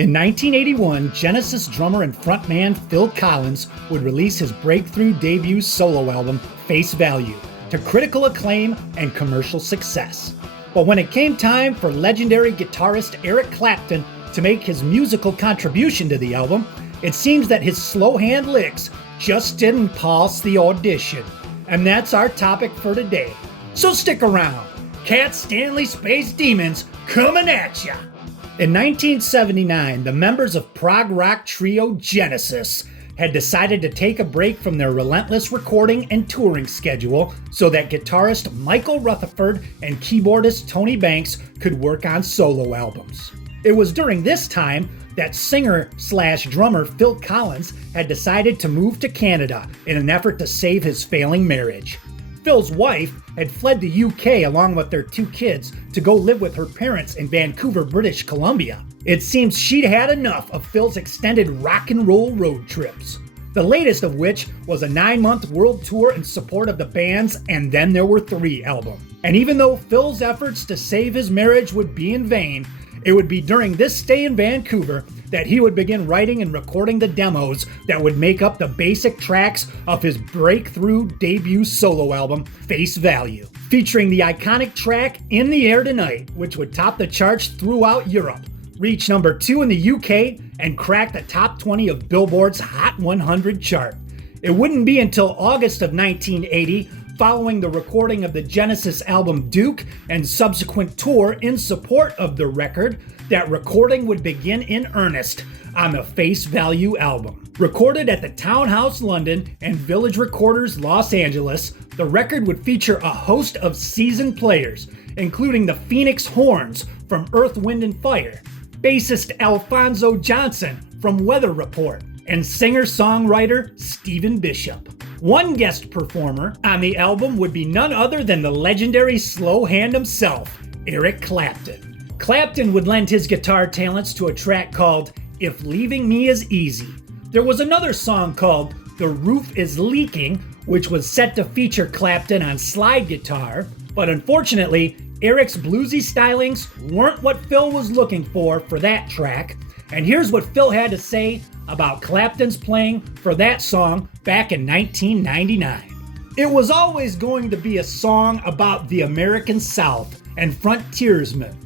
In 1981, Genesis drummer and frontman Phil Collins would release his breakthrough debut solo album, Face Value, to critical acclaim and commercial success. But when it came time for legendary guitarist Eric Clapton to make his musical contribution to the album, it seems that his slow hand licks just didn't pass the audition. And that's our topic for today. So stick around. Cat Stanley Space Demons coming at ya! In 1979, the members of prog rock trio Genesis had decided to take a break from their relentless recording and touring schedule so that guitarist Michael Rutherford and keyboardist Tony Banks could work on solo albums. It was during this time that singer-slash-drummer Phil Collins had decided to move to Canada in an effort to save his failing marriage. Phil's wife had fled the UK along with their 2 kids to go live with her parents in Vancouver, British Columbia. It seems she'd had enough of Phil's extended rock and roll road trips. The latest of which was a 9-month world tour in support of the band's And Then There Were 3 album. And even though Phil's efforts to save his marriage would be in vain, it would be during this stay in Vancouver that he would begin writing and recording the demos that would make up the basic tracks of his breakthrough debut solo album, Face Value, featuring the iconic track In the Air Tonight, which would top the charts throughout Europe, reach number 2 in the UK, and crack the top 20 of Billboard's Hot 100 chart. It wouldn't be until August of 1980, following the recording of the Genesis album Duke and subsequent tour in support of the record, that recording would begin in earnest on the Face Value album. Recorded at the Townhouse London and Village Recorders Los Angeles, the record would feature a host of seasoned players, including the Phoenix Horns from Earth, Wind & Fire, bassist Alfonso Johnson from Weather Report, and singer-songwriter Stephen Bishop. One guest performer on the album would be none other than the legendary slow hand himself, Eric Clapton. Clapton would lend his guitar talents to a track called If Leaving Me Is Easy. There was another song called The Roof Is Leaking, which was set to feature Clapton on slide guitar, but unfortunately, Eric's bluesy stylings weren't what Phil was looking for that track, and here's what Phil had to say about Clapton's playing for that song back in 1999. It was always going to be a song about the American South and frontiersmen.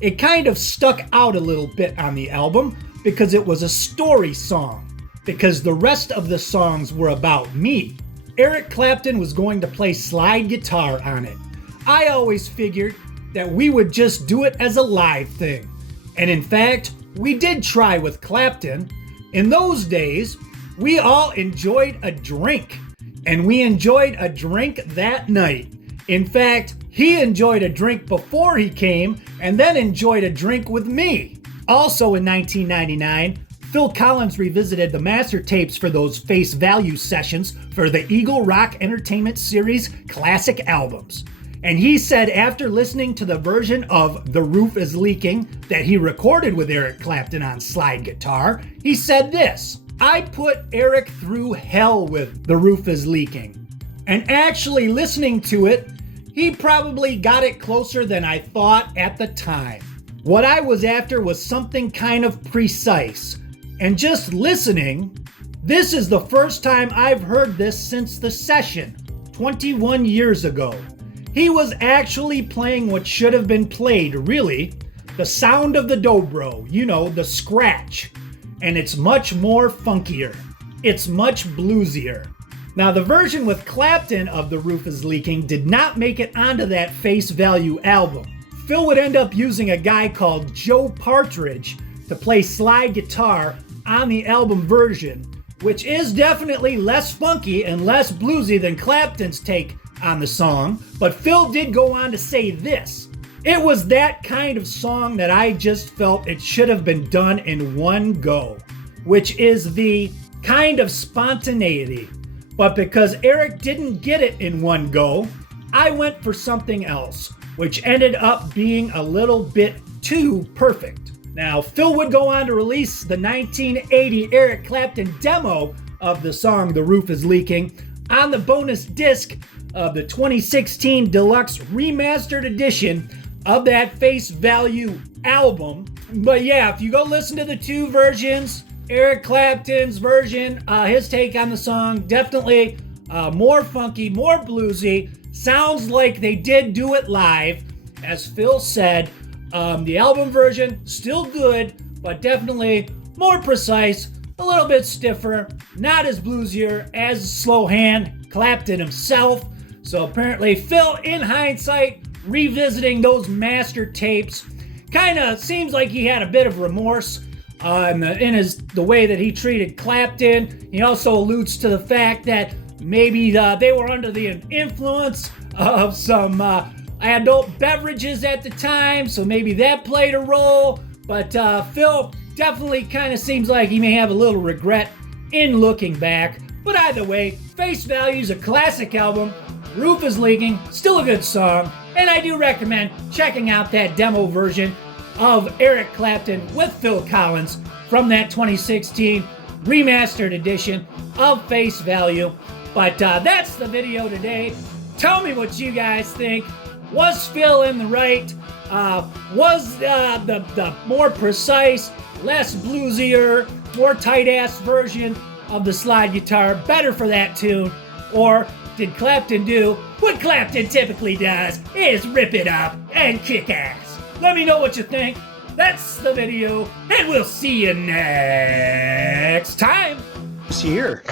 It kind of stuck out a little bit on the album because it was a story song, because the rest of the songs were about me. Eric Clapton was going to play slide guitar on it. I always figured that we would just do it as a live thing. And in fact, we did try with Clapton. In those days, we all enjoyed a drink, and we enjoyed a drink that night. In fact, he enjoyed a drink before he came, and then enjoyed a drink with me. Also in 1999, Phil Collins revisited the master tapes for those Face Value sessions for the Eagle Rock Entertainment Series classic albums. And he said after listening to the version of The Roof Is Leaking that he recorded with Eric Clapton on slide guitar, he said this: I put Eric through hell with The Roof Is Leaking. And actually listening to it, he probably got it closer than I thought at the time. What I was after was something kind of precise. And just listening, this is the first time I've heard this since the session, 21 years ago. He was actually playing what should have been played, really. The sound of the dobro, the scratch. And it's much more funkier. It's much bluesier. Now, the version with Clapton of The Roof Is Leaking did not make it onto that Face Value album. Phil would end up using a guy called Joe Partridge to play slide guitar on the album version, which is definitely less funky and less bluesy than Clapton's take on the song, but Phil did go on to say this: it was that kind of song that I just felt it should have been done in one go, which is the kind of spontaneity. But because Eric didn't get it in one go, I went for something else, which ended up being a little bit too perfect. Now, Phil would go on to release the 1980 Eric Clapton demo of the song The Roof Is Leaking on the bonus disc of the 2016 deluxe remastered edition of that Face Value album, But yeah, if you go listen to the two versions, Eric Clapton's version, his take on the song, definitely more funky, more bluesy. Sounds like they did do it live. As Phil said, the album version, still good, but definitely more precise, a little bit stiffer, not as bluesier as Slow Hand Clapton himself. So apparently Phil, in hindsight, revisiting those master tapes, kind of seems like he had a bit of remorse in the way that he treated Clapton. He also alludes to the fact that maybe they were under the influence of some adult beverages at the time, so maybe that played a role. But Phil definitely kind of seems like he may have a little regret in looking back. But either way, Face Value's a classic album. Roof is Leaking, still a good song, and I do recommend checking out that demo version of Eric Clapton with Phil Collins from that 2016 remastered edition of Face Value. But that's the video today. Tell me what you guys think. Was Phil in the right? Was the more precise, less bluesier, more tight-ass version of the slide guitar better for that tune? Or did Clapton do what Clapton typically does, is rip it up and kick ass? Let me know what you think. That's the video, and we'll see you next time. See here.